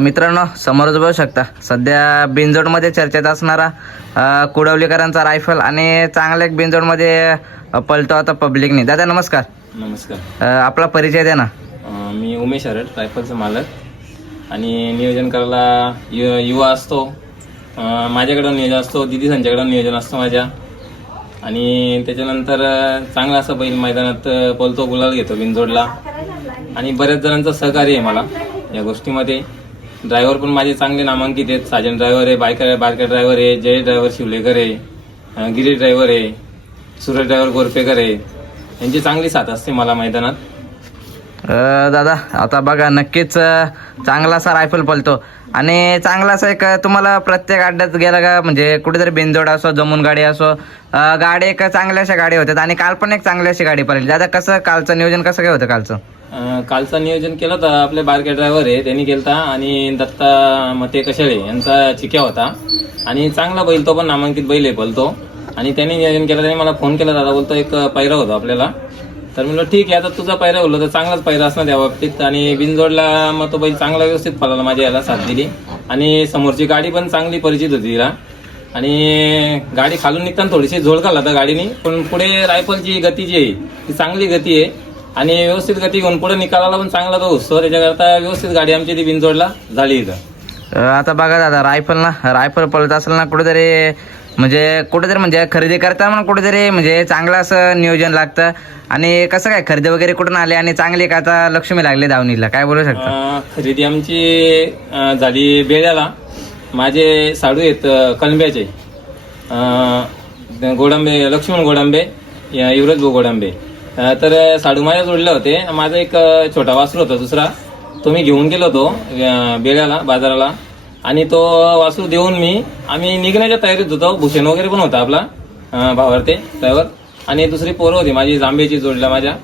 मित्रांनो समोरच बघू शकता. सध्या बिंजोडमध्ये चर्चेत असणारा कुडवलीकरांचा रायफल आणि चांगला एक बिंजोडमध्ये पलतो आता पब्लिकने. दादा नमस्कार. नमस्कार. आपला परिचय द्या ना. मी उमेश हरट रायफलचा मालक. आणि नियोजन करायला यु युवा असतो. माझ्याकडं नियोजन असतो दिदी संच्याकडं नियोजन असतं माझ्या. आणि त्याच्यानंतर चांगला असं बैल मैदानात अं, पळतो गुलाल घेतो बिनजोडला. आणि बऱ्याच जणांचं सहकार्य आहे मला या गोष्टीमध्ये. ड्रायव्हर पण माझे चांगले नामांकित आहेत. साजन ड्रायव्हर आहे बायकर बारकर ड्रायव्हर आहे जय ड्रायव्हर शिवलेकर आहे गिरीश ड्रायव्हर आहे सूरज ड्रायव्हर गोरपेकर आहे. यांची चांगली साथ असते मला मैदानात. दादा आता बघा नक्कीच चांगलासा चांगला असा रायफल पलतो आणि चांगला असा एक तुम्हाला प्रत्येक अड्ड्यात गेला का म्हणजे कुठेतरी बिनजोड असो जमून गाडी असो गाडी एक चांगल्या अशा गाडी होत्यात आणि काल पण एक चांगल्याशी अशी गाडी पडली दादा कसं कालचं नियोजन कसं काय होतं कालचं? कालचं नियोजन केलं होतं आपले बारके ड्रायव्हर आहे त्यांनी केलता आणि दत्ता मते कशाळे यांचा चिक्या होता. आणि चांगला बैल तो पण नामांकित बैल आहे बोलतो आणि त्यांनी नियोजन केलं त्यांनी मला फोन केला दादा बोलतो एक पैरा होता आपल्याला. तर म्हणलं ठीक आहे आता तुझा पैरा बोललो तर चांगलाच पैरा असणार त्या बाबतीत. आणि बिनजोडला मग तो बैल चांगला व्यवस्थित पळाला माझ्या याला साथ दिली. आणि समोरची गाडी पण चांगली परिचित होती तिला. आणि गाडी खालून निघताना थोडीशी झोळ खाल्ला तर गाडीने. पण पुढे रायफलची गती जी आहे ती चांगली गती आहे. आणि व्यवस्थित गती घेऊन पुढे निकालाला पण चांगला तो उत्सव त्याच्याकरता व्यवस्थित गाडी आमची ती बिनजोडला झाली इथं. आता बघा दादा रायफल ना रायफल पळत असेल ना कुठेतरी म्हणजे कुठेतरी म्हणजे खरेदी करताना कुठेतरी म्हणजे चांगलं असं नियोजन लागतं. आणि कसं काय खरेदी वगैरे कुठून आले आणि चांगली का? आता लक्ष्मी लागली दावणीला. काय बोलू शकता? अं, खरेदी आमची अं, झाली बेड्याला माझे साडू आहेत अं, कलंब्याचे. अं, गोडंबे लक्ष्मण गोडंबे या युवराज भाऊ गोडंबे. अं, तर साडू माझ्या जोडले होते. माझा एक अं, छोटा वासरू होता दुसरा. तो मी घेऊन गेलो होतो अं, बेड्याला बाजाराला. आणि तो वासरू देऊन मी आम्ही निघण्याच्या तयारीत होतो. भूषण वगैरे पण होता आपला भावार्थे ते ड्रायव्हर आणि दुसरी पोरं होती माझी जांभेची जोडल्या माझ्या.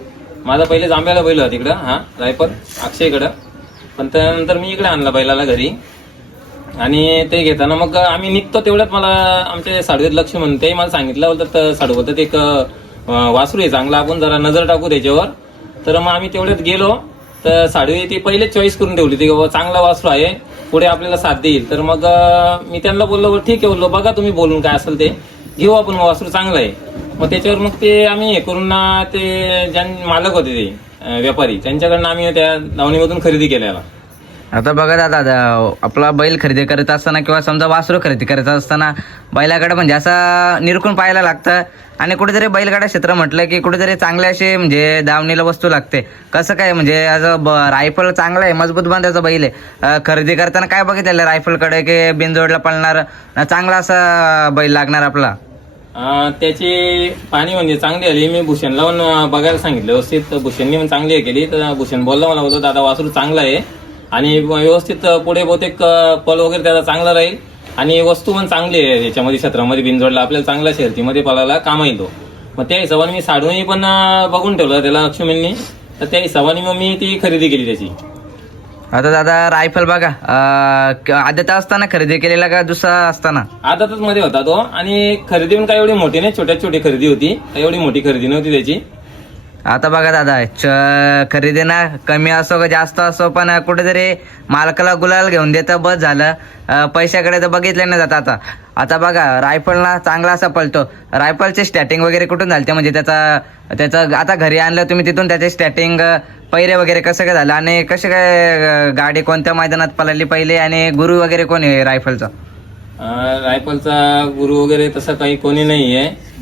माझा पहिले जांभ्याला बैल होता तिकडं हा रायपर अक्षयकडं. पण त्यानंतर मी इकडे आणला बैलाला घरी. आणि ते घेताना मग आम्ही निघतो तेवढ्यात मला आमच्या साडवीत लक्ष म्हणून ते मला सांगितलं होतं साडू बोलतात एक वासरू आहे चांगला आपण जरा नजर टाकू त्याच्यावर. तर मग आम्ही तेवढ्यात गेलो. तर साडवी ती पहिले चॉईस करून ठेवली ती बाबा चांगला वासरू आहे. पुढे आपल्याला साथ देईल. तर मग मी त्यांना बोललो ठीक आहे बोललो बघा तुम्ही बोलून काय असेल ते. घेऊ आपण वासरू चांगलं आहे. मग त्याच्यावर मग ते आम्ही हे करून ना ते ज्या मालक होते ते व्यापारी त्यांच्याकडनं आम्ही त्या लावणीमधून खरेदी केल्याला आता बघा दादा आपला बैल खरेदी करत असताना किंवा समजा वासरू खरेदी करत असताना बैलाकडे म्हणजे असं निरखून पाहायला लागतं. आणि कुठेतरी बैलगाडा क्षेत्र म्हटलं की कुठेतरी चांगले असे म्हणजे दावणीला वस्तू लागते. कसं काय म्हणजे ब रायफल चांगला आहे मजबूत बांधायचा बैल आहे. खरेदी करताना काय बघितलं रायफलकडे की बिनजोडला पळणार? चांगला असा बैल लागणार आपला. त्याची पाणी म्हणजे चांगली आली. मी भूषणला बघायला सांगितलं व्यवस्थित. तर भूषणनी पण चांगली केली. तर भूषण बोलला मला बोलतो दादा वासरू चांगला आहे. आणि व्यवस्थित पुढे बहुतेक पल वगैरे त्याचा चांगला राहील. आणि वस्तू पण चांगली आहे याच्यामध्ये क्षेत्रामध्ये बिनजोडला आपल्याला चांगल्या शर्तीमध्ये पळायला काम येईल तो. मग त्या हिशोबाने मी साडूनही पण बघून ठेवलं त्याला लक्ष्मींनी. तर त्या हिशोबाने मग मी ती खरेदी केली त्याची. आता दादा रायफल बघा. आदत असताना खरेदी केलेला का दुसरा असताना? आतातच मध्ये होता तो. आणि खरेदी पण काय एवढी मोठी नाही छोट्या छोटी खरेदी होती. एवढी मोठी खरेदी नव्हती त्याची. आता बघा दादा च- खरेदी ना कमी असो का जास्त असो पण कुठेतरी मालकाला गुलाल घेऊन देतं बस झालं. पैशाकडे तर बघितलं नाही जात आता. आता बघा रायफलला चांगला असा पळतो रायफलचे स्टॅटिंग वगैरे कुठून झालं म्हणजे त्याचा त्याचं आता घरी आणलं तुम्ही तिथून त्याचे स्टॅटिंग पैरे वगैरे कसं काय झालं? आणि कसे काय गाडी कोणत्या मैदानात पळाली पहिले? आणि गुरु वगैरे कोण आहे रायफलचा रायफलचा गुरु वगैरे तसं काही कोणी नाही आहे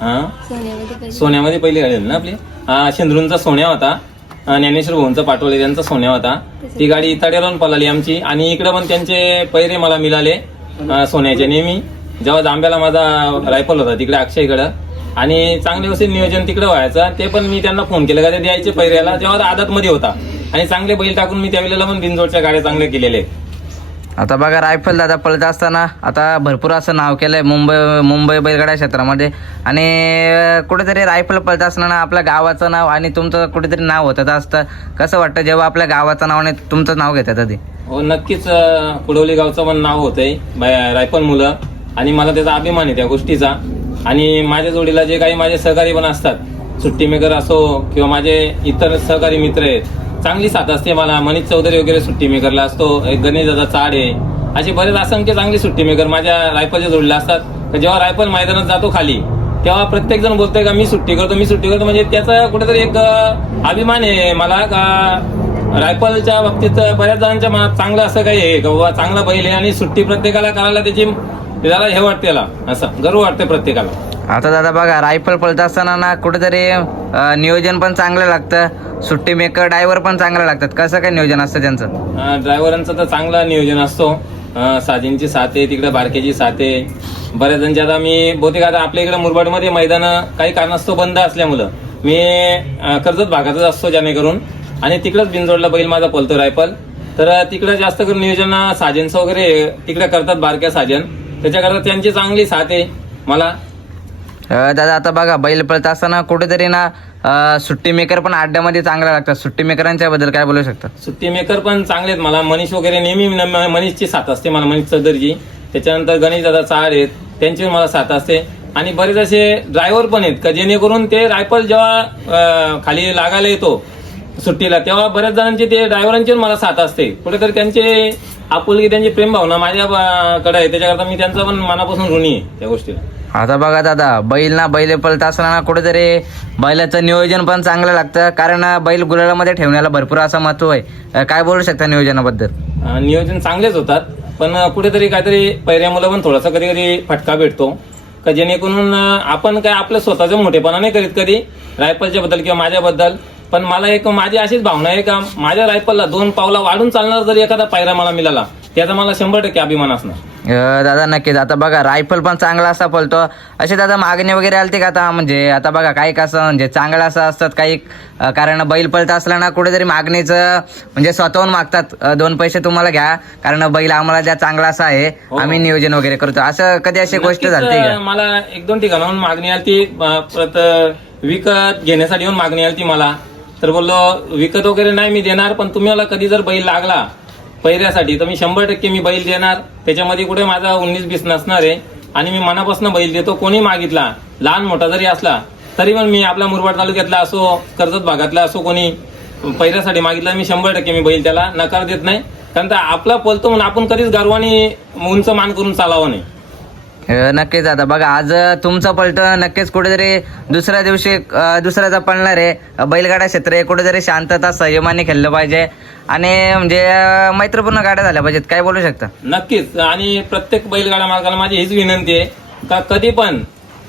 हा? सोन्यामध्ये पहिली. गाडी आली ना आपली? हा शेंद्रूंचा सोन्या होता. ज्ञानेश्वर भाऊंचा पाठवले त्यांचा सोन्या होता. ती गाडी इताड्याला पळाली आमची. आणि इकडे पण त्यांचे पैरे मला मिळाले सोन्याचे नेहमी. जेव्हा जांब्याला माझा रायफल होता तिकडे अक्षयकडं. आणि चांगले व्यवस्थित नियोजन तिकडे व्हायचं. ते पण मी त्यांना फोन केला का ते द्यायचे पैऱ्याला जेव्हा आदत मध्ये होता. आणि चांगले बैल टाकून मी त्यावेळेला पण बिनजोडच्या गाड्या चांगल्या केलेल्या आहेत. आता बघा रायफल दादा पळत असताना आता भरपूर असं नाव केलंय मुंबई मुंबई बैलगाडा क्षेत्रामध्ये. आणि कुठेतरी रायफल पळत असताना आपल्या गावाचं नाव आणि तुमचं कुठेतरी नाव होतं असतं. कसं वाटतं जेव्हा आपल्या गावाचं नाव आणि तुमचं नाव घेतात आधी? हो नक्कीच कुडवली गावचं पण नाव होतंय बाय- रायफल मुलं. आणि मला त्याचा अभिमान आहे त्या गोष्टीचा. आणि माझ्या जोडीला जे काही माझे सहकारी पण असतात सुट्टी मेकर असो किंवा माझे इतर सहकारी मित्र आहेत चांगली साथ असते. मला मनीष चौधरी वगैरे सुट्टी मेकरला असतो. एक गणेश दादा चाड आहे. असे बरेच असंख्य चांगली सुट्टी मेकर माझ्या रायफलच्या जोडले असतात. तर जेव्हा रायफल मैदानात जातो खाली तेव्हा प्रत्येक जण बोलतोय का मी सुट्टी करतो मी सुट्टी करतो. म्हणजे त्याचा कुठेतरी एक अभिमान आहे. मला का रायफलच्या बाबतीत बऱ्याच जणांच्या मनात चांगलं असं काही आहे का बाबा चांगला बैल आहे आणि सुट्टी प्रत्येकाला करायला त्याची त्याला हे वाटते असं गर्व वाटते प्रत्येकाला. आता दादा बघा रायफल पळत असताना ना कुठेतरी नियोजन पण चांगलं लागतं. सुट्टी मेकर ड्रायव्हर पण चांगलं लागतात. कसं काय नियोजन असतं त्यांचं? ड्रायव्हरांचं तर चांगलं नियोजन असतो. अं, साजींची साथ आहे तिकडे बारकेची साथ आहे. बऱ्याच जणांची आता मी बहुतेक आता आपल्या इकडे मुरबाडमध्ये मैदान काही कारणास्तव बंद असल्यामुळं मी अं, कर्जत भागातच असतो जेणेकरून. आणि तिकडेच बिनजोडला बैल माझा पलतो रायफल. तर तिकडे जास्त करून नियोजन साजेंचं वगैरे तिकडे करतात बारक्या साजन. त्याच्याकरता त्यांची चांगली साथ आहे. मला दादा आता बघा बैल पळत असताना कुठेतरी ना सुट्टी मेकर पण अड्ड्यामध्ये चांगला लागतात. सुट्टी मेकरांच्या बद्दल काय बोलू शकता? सुट्टी मेकर पण चांगले आहेत. मला मनीष वगैरे नेहमी मनीषची साथ असते. मला मनीष चौधरीची त्याच्यानंतर गणेश दादा चाळ आहेत. त्यांची मला साथ असते. आणि बरेच असे ड्रायव्हर पण आहेत. का जेणेकरून ते रायफल जेव्हा खाली लागायला येतो सुट्टीला. तेव्हा बऱ्याच जणांची ते ड्रायव्हरांची मला साथ असते. कुठेतरी त्यांचे आपुलकी त्यांची प्रेम भावना माझ्याकडे आहे. त्याच्याकरता मी त्यांचा पण मनापासून ऋणी आहे त्या गोष्टीला. आता बघा दादा बैल ना बैल पळत असताना ना कुठेतरी बैलाचं नियोजन पण चांगलं लागतं. कारण बैल गुलालामध्ये ठेवण्याला भरपूर असं महत्त्व आहे. काय बोलू शकता नियोजनाबद्दल? अं, नियोजन चांगलेच होतात. पण कुठेतरी काहीतरी पहिऱ्यामुळे पण थोडासा कधी कधी फटका भेटतो. का जेणेकरून अं, आपण काय आपलं स्वतःचं मोठेपणा नाही करीत कधी? रायफलच्या बद्दल किंवा माझ्याबद्दल? पण मला एक माझी अशीच भावना आहे का माझ्या रायफलला दोन पावला वाढून चालणार जर एखादा पायरा मला मिळाला त्याचा मला शंभर टक्के अभिमान असणार. अं, दादा नक्कीच. आता बघा रायफल पण चांगला असा पळतो. असे दादा मागणी वगैरे आलते का आता? म्हणजे आता बघा काही कसं म्हणजे चांगलं असं असतात काही अं, कारण बैल पळत असला ना कुठेतरी मागणीचं म्हणजे स्वतःहून मागतात. अं, दोन पैसे तुम्हाला घ्या कारण बैल आम्हाला ज्या चांगला असा आहे. हो. आम्ही नियोजन वगैरे करतो. असं कधी अशी गोष्ट नक्कीच, झाली का? अं, मला एक दोन ठिकाणाहून मागणी आली ती परत विकत घेण्यासाठी येऊन मागणी आली ती मला. तर बोललो विकत वगैरे नाही मी देणार पण तुम्हाला कधी जर बैल लागला पहिऱ्यासाठी तर मी शंभर टक्के मी बैल देणार. त्याच्यामध्ये कुठे माझा उन्नीस बीस नसणार आहे. आणि मी मनापासून बैल देतो कोणी मागितला लहान मोठा जरी असला तरी पण मी आपला मुरबाड तालुक्यातला असो कर्जत भागातला असो कोणी पहिऱ्यासाठी मागितला मी शंभर टक्के मी बैल त्याला नकार देत नाही. कारण तर आपला पलतो म्हणून आपण कधीच गर्वाने उंच मान करून चालावं नाही. नक्कीच आता बघा आज तुमचं पलट नक्कीच कुठेतरी दुसऱ्या दिवशी दुसऱ्याचा पळणार आहे. बैलगाडा क्षेत्र आहे कुठेतरी शांतता संयमाने खेळलं पाहिजे. आणि म्हणजे मैत्रपूर्ण मैत्रीपूर्ण गाड्या झाल्या पाहिजेत. काय बोलू शकता? नक्कीच. आणि प्रत्येक बैलगाडा मालकाला माझी हीच विनंती आहे. का कधी पण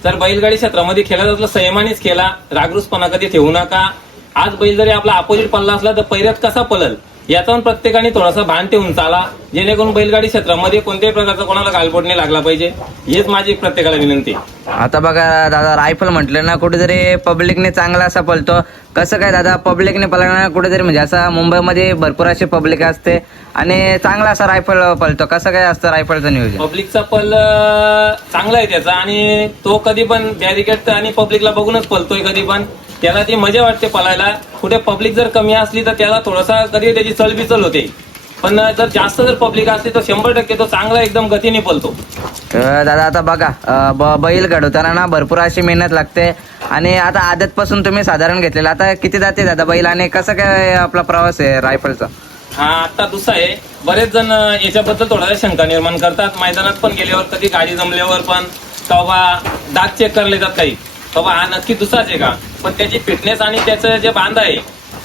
जर बैलगाडी क्षेत्रामध्ये खेळत असलं संयमानेच खेळा. रागरूसपणा कधी ठेवू नका. आज बैल जरी आपला अपोजिट पडला असला तर पहिल्यात कसा पळल? याचा प्रत्येकाने थोडासा भान ठेवून चाला. जेणेकरून बैलगाडी क्षेत्रामध्ये कोणत्याही प्रकारचा कोणाला गालबोट नाही लागला पाहिजे. हेच माझी प्रत्येकाला विनंती. आहे. आता बघा दादा रायफल म्हटलं ना कुठेतरी पब्लिकने चांगला असा पळतो. कसं काय दादा पब्लिकने पळणार कुठेतरी म्हणजे असं मुंबईमध्ये भरपूर अशी पब्लिक असते. आणि चांगला असा रायफल पळतो. कसं काय असतं रायफलचं नियोजन? पब्लिकचा पल अं, चांगला आहे त्याचा. आणि तो कधी पण बॅरिकेड आणि पब्लिकला बघूनच पलतोय कधी पण. त्याला ती मजा वाटते पलायला. कुठे पब्लिक जर कमी असली तर त्याला थोडासा कधी त्याची चलबिचल होते. पण जर जास्त जर पब्लिक असली तर शंभर टक्के तो चांगला एकदम गतीने पलतो. अं, दादा आता बघा अं, ब- बैल घडवताना ना भरपूर अशी मेहनत लागते. आणि आता आदतपासून तुम्ही साधारण घेतलेलं. आता किती जाते दादा बैल आणि कसं काय आपला प्रवास आहे रायफलचा? हा आता दुसरा आहे. बरेच जण याच्याबद्दल थोडासा शंका निर्माण करतात. मैदानात पण गेल्यावर कधी गाडी जमल्यावर पण बाबा दात चेक करले जातात काही. बाबा हा नक्की दुसराच आहे का? पण त्याची फिटनेस आणि त्याचं जे बांध आहे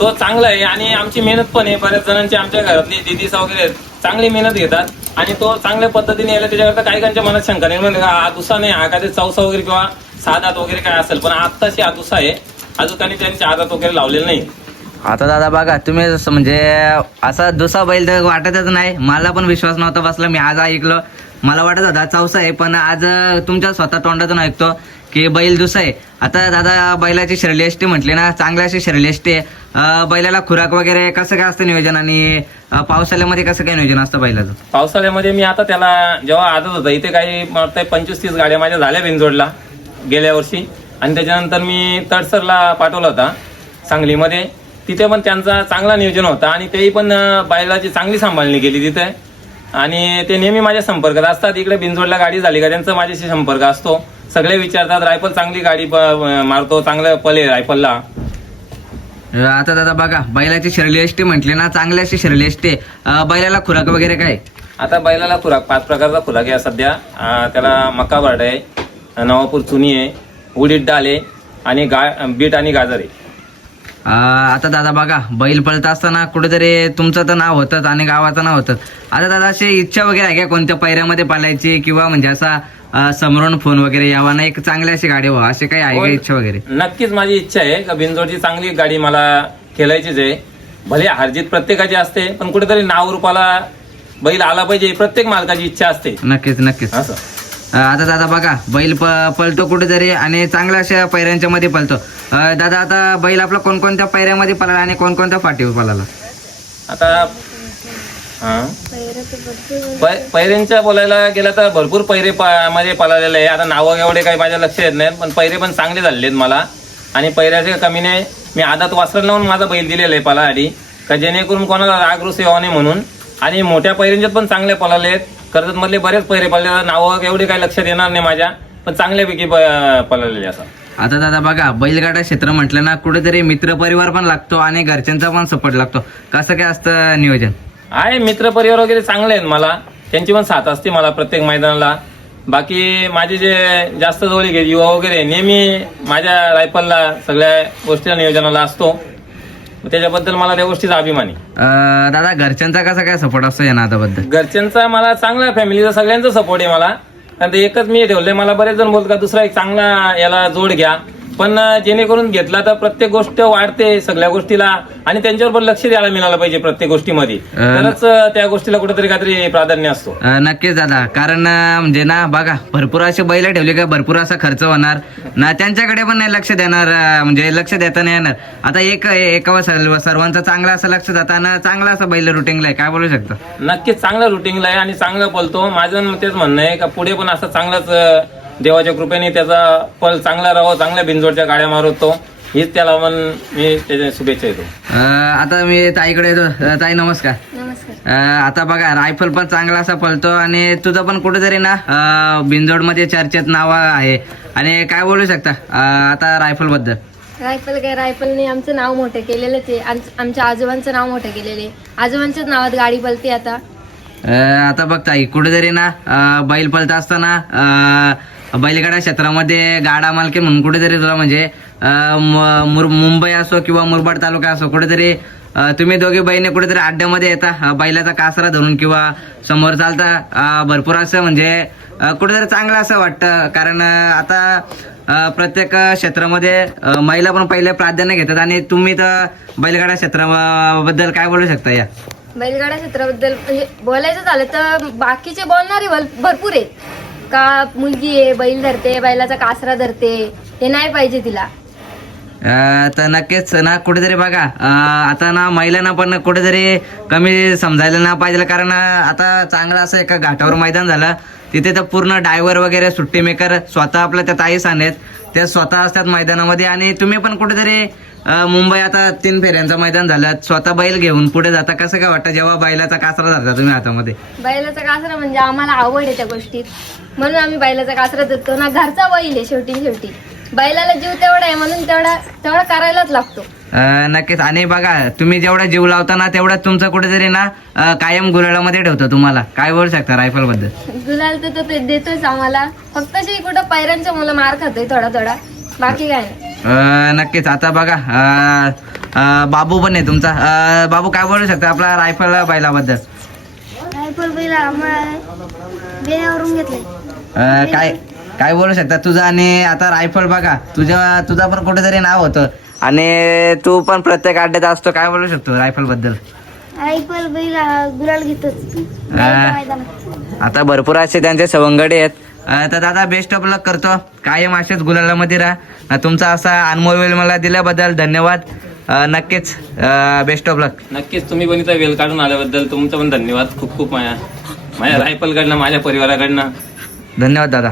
तो चांगला आहे आणि आमची मेहनत पण आहे. बऱ्याच जणांची आमच्या घरातली दिदीस वगैरे आहेत, चांगली मेहनत घेतात आणि तो चांगल्या पद्धतीने यायला त्याच्याकरता काही काहींच्या मनात शंका निर्माण हा दुसरा नाही हा काय चौसा वगैरे किंवा साधात वगैरे काय असेल पण आत्ताशी हा दुसरा आहे. अजून त्यांनी त्यांच्या आदात वगैरे लावलेलं नाही. आता दादा बघा तुम्ही जसं म्हणजे असा दुसरा बैल तर वाटतच नाही. मला पण विश्वास नव्हता बसला. मी आज ऐकलं. मला वाटत होता चौसा आहे पण आज तुमच्या स्वतः तोंडातून ऐकतो. की बैल दुसरा आहे आता दादा बैलाची शिर्यष्ट म्हटले ना चांगल्या अशी शरली आहे बैलाला खुराक वगैरे कसं काय असतं नियोजन आणि पावसाळ्यामध्ये कसं काय नियोजन असतं बैलाचं? पावसाळ्यामध्ये मी आता त्याला जेव्हा आदत होता इथे काही मला पंचवीस तीस गाड्या माझ्या झाल्या बिनजोडला गेल्या वर्षी. आणि त्याच्यानंतर मी तडसरला पाठवला होता सांगलीमध्ये. तिथे पण त्यांचा चांगला नियोजन होता आणि तेही पण बैलाची चांगली सांभाळणी केली तिथे. आणि ते नेहमी माझ्या संपर्कात असतात. इकडे बिनजोडला गाडी झाली का त्यांचा माझ्याशी संपर्क असतो. सगळे विचारतात रायफल चांगली गाडी मारतो चांगलं पले रायफलला. आता दादा बघा बैलाची शरीर एष्टी म्हटली ना चांगली अशी शरीर एष्टी आहे. अं, बैलाला खुराक वगैरे काय? आता बैलाला खुराक पाच प्रकारचा खुराक आहे सध्या. त्याला मका बारड आहे नवापूर चुनी आहे उडीद डाळ आहे आणि गा बीट आणि गाजर आहे. आता दादा बघा बैल पळत असताना कुठेतरी तुमचं तर नाव होतंच आणि गावाचं नाव होतं आता दादा अशी इच्छा वगैरे आहे का कोणत्या पैऱ्यामध्ये पालायची किंवा म्हणजे असा समोरून फोन वगैरे यावा ना एक चांगली अशी गाडी व्हा अशी काही आहे का होय. इच्छा वगैरे? नक्कीच माझी इच्छा आहे का बिनजोडची चांगली गाडी मला खेळायचीच आहे भले हारजीत प्रत्येकाची असते पण कुठेतरी नाव रूपाला बैल आला पाहिजे ही प्रत्येक मालकाची इच्छा असते. नक्कीच नक्कीच. असं. आता दादा बघा बैल प- पळतो कुठेतरी आणि चांगल्या अशा पैऱ्यांच्या मध्ये पळतो दादा आता बैल आपला कोणकोणत्या पैऱ्यामध्ये पळाला आणि कोणकोणत्या फाटीवर पळाला? आता हा. पैऱ्यांच्या बोलायला गेलं तर भरपूर पैरे मध्ये पळालेले आहे. आता नावं एवढे काही माझ्या लक्ष येत नाहीत पण पैरे पण चांगले झालेले आहेत मला. आणि पैऱ्याच्या कमीने मी आदात वासर लावून माझा बैल दिलेला आहे पलासाठी का जेणेकरून कोणाला राग रुस यावा नाही म्हणून. आणि मोठ्या पैऱ्यांच्यात पण चांगले पळाले आहेत. कर्जत मधले बरेच पैरे पळले नावं एवढे काही लक्षात येणार नाही माझ्या पण चांगल्यापैकी पळालेले असं. आता दादा बघा बैलगाडा क्षेत्र म्हटलं ना कुठेतरी मित्र परिवार पण लागतो आणि घरच्यांचा पण सपोर्ट लागतो. कसं काय असतं नियोजन? आहे मित्र परिवार वगैरे चांगले आहेत मला. त्यांची पण साथ असते मला प्रत्येक मैदानाला. बाकी माझे जे जास्त जवळ घे युवा वगैरे नेहमी माझ्या रायफलला सगळ्या गोष्टीला नियोजनाला असतो. त्याच्याबद्दल मला गोष्टीचा अभिमान. आहे अं, दादा घरच्यांचा कसा काय सपोर्ट असतो या नादाबद्दल? घरच्यांचा मला चांगला फॅमिलीचा सगळ्यांचा सपोर्ट आहे मला. कारण ते एकच मी ठेवलंय मला बरेच जण बोलतात का दुसरा एक चांगला याला जोड घ्या. पण जेणेकरून घेतला तर प्रत्येक गोष्ट वाढते सगळ्या गोष्टीला. आणि त्यांच्यावर पण लक्ष द्यायला मिळालं पाहिजे प्रत्येक गोष्टीमध्ये. तरच त्या गोष्टीला कुठेतरी काहीतरी प्राधान्य असतो. नक्कीच दादा. कारण म्हणजे ना बघा भरपूर असे बैल ठेवले का भरपूर असा खर्च होणार. ना त्यांच्याकडे पण नाही लक्ष देणार म्हणजे लक्ष देता नाही येणार. आता एक एका सर्व सर्वांचं चांगलं असं लक्ष जाताना चांगला असं बैल रुटीनला आहे. काय बोलू शकता? नक्कीच चांगलं रुटीनला आहे आणि चांगलं पळतो माझं तेच म्हणणं आहे का पुढे पण असं चांगलंच देवाच्या कृपेने त्याचा पल चांगला राहावं चांगल्या बिनजोडच्या गाड्या मारतो. हीच त्याला पण मी त्याच्या शुभेच्छा देतो. अं, आता मी ताईकडे येतो. ताई नमस्कार. नमस्कार. अं, आता बघा रायफल पण चांगला असा पळतो आणि तुझं पण कुठेतरी ना बिंजोडमध्ये चर्चेत नाव आहे. आणि काय बोलू शकता अं, आता रायफलबद्दल रायफल काय रायफलने आमचं नाव मोठं केलेलंच आहे आम- आमच्या आजोबांचं नाव मोठं केलेलं आहे. आजोबांच्याच नावात गाडी पलते आता. अं, आता बघ ताई कुठेतरी ना अं, बैल पळत असताना अं, बैलगाडा क्षेत्रामध्ये गाडा मालकी म्हणून कुठेतरी तुला म्हणजे मुर- मुंबई असो किंवा मुरबाड तालुका असो कुठेतरी तुम्ही दोघे बहिणी कुठेतरी अड्ड्यामध्ये येता बैलाचा कासरा धरून किंवा समोर चालता भरपूर असं म्हणजे कुठेतरी चांगलं असं वाटतं. कारण आता प्रत्येक क्षेत्रामध्ये महिला पण पहिले प्राधान्य घेतात आणि तुम्ही तर बैलगाडा क्षेत्राबद्दल काय बोलू शकता या? बैलगाडा क्षेत्राबद्दल म्हणजे बोलायचं झालं तर बाकीचे बोलणारे भरपूर आहेत. का मुलगी आहे बैल धरते बैलाचा कासरा धरते हे नाही पाहिजे तिला. अं, तर नक्कीच ना कुठेतरी बघा अं, आता ना महिलांना पण कुठेतरी कमी समजायला ना पाहिजे कारण अं, आता चांगलं असं एका घाटावर मैदान झालं तिथे तर पूर्ण डायव्हर वगैरे सुट्टी मेकर स्वतः आपल्या त्या ताई आहेत त्या स्वतः असतात मैदानामध्ये आणि तुम्ही पण कुठेतरी मुंबई आता तीन फेऱ्यांचं मैदान झालं. स्वतः बैल घेऊन पुढे जाता कसं काय वाटतं? जेव्हा बैलाचा कासरा धरता तुम्ही हातामध्ये? बैलाचा कासरा म्हणजे आम्हाला आवड आहे त्या गोष्टीत. म्हणून आम्ही बैलाचा कासरा धरतो. ना घरचा बैल आहे शेवटी शेवटी. बैलाला जीव तेवढा आहे म्हणून तेवढा तेवढा करायलाच लागतो. नक्कीच. आणि बघा तुम्ही जेवढा जीव लावता ना तेवढा तुमचं कुठेतरी ना अं, कायम गुराळामध्ये ठेवतो तुम्हाला. काय बोलू शकता रायफलबद्दल गुलाल तर तो ते देतोच आम्हाला. फक्त जे कुठं पैऱ्यांच्या मुलं मार खातोय थोडा थोडा. बाकी काय नाही. नक्कीच. आता बघा बाबू पण आहे तुमचा. बाबू काय बोलू शकता आपला रायफल बैलाबद्दल? रायफल बैल काय काय बोलू शकता? तुझं आणि आता रायफल बघा. तुझ्या तुझा पण कुठेतरी नाव होतं. आणि तू पण प्रत्येक अड्ड्यात असतो. काय बोलू शकतो रायफलबद्दल रायफल आता भरपूर असे त्यांचे सवंगडे आहेत. तर दादा बेस्ट ऑफ लक करतो. कायम असेच गुलालामध्ये राहा. तुमचा असा अनुभव वेळ मला दिल्याबद्दल धन्यवाद. नक्कीच बेस्ट ऑफ लक नक्कीच तुम्ही पण इथं वेळ काढून आल्याबद्दल तुमचं पण धन्यवाद. खूप खूप माझ्या माझ्या रायफलकडनं माझ्या परिवाराकडनं. धन्यवाद दादा.